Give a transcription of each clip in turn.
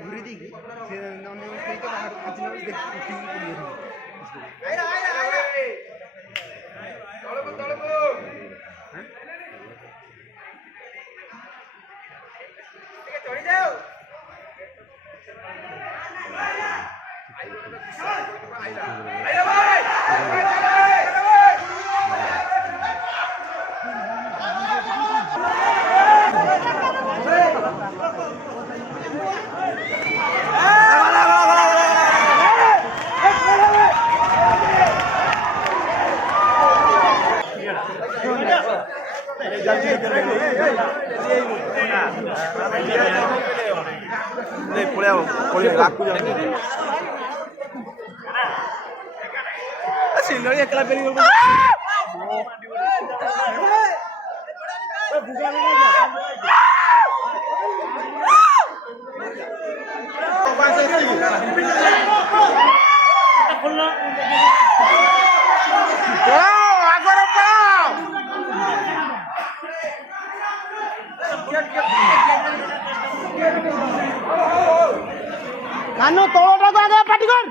ঘুরে দিই একলা বেরিয়ে কানো তলটাকে আগে পাটি কর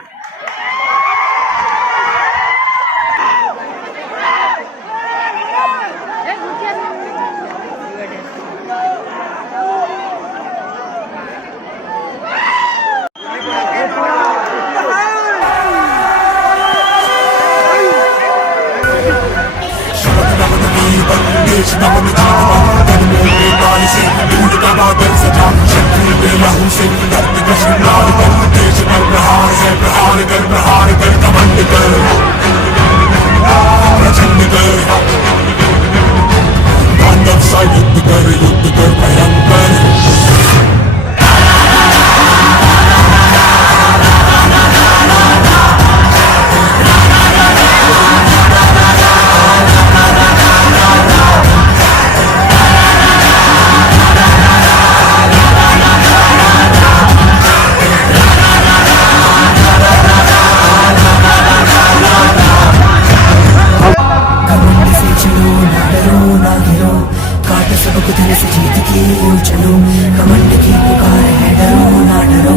चलो कमंड की पुकार है डरो ना डरो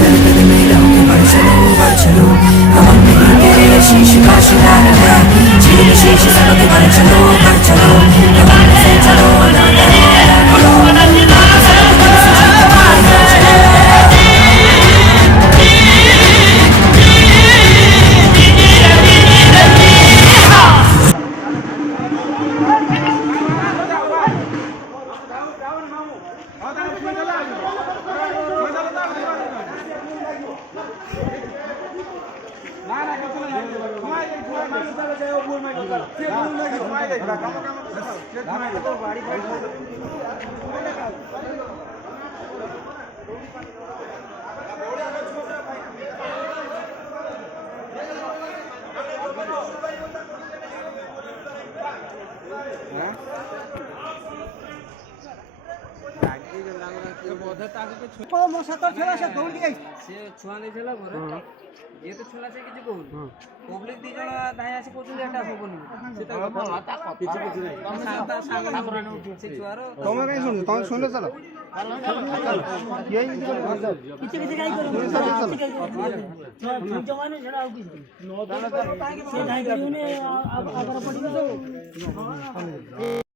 दर दर में रहोगे बढ़ चलो कमंड ही तेरे शीश का शिकार है झील शीश सड़क बढ़ चलो कमंड से चलो ना डरो ସେ ଛୁଆ ଦେଇଥିଲା ପରେ ଇଏ ତ ଛୁଆ ସେ କିଛି କହୁନି ପବ୍ଲିକ ଦି ଜଣ ଧାଇଁ ଆସି କହୁଛନ୍ତି ଏଟା ହବନି ସେ ଛୁଆର ତମେ କାଇଁ ଶୁଣୁଛ ତମେ ଶୁଣିଲେ ଚାଲ କିଛି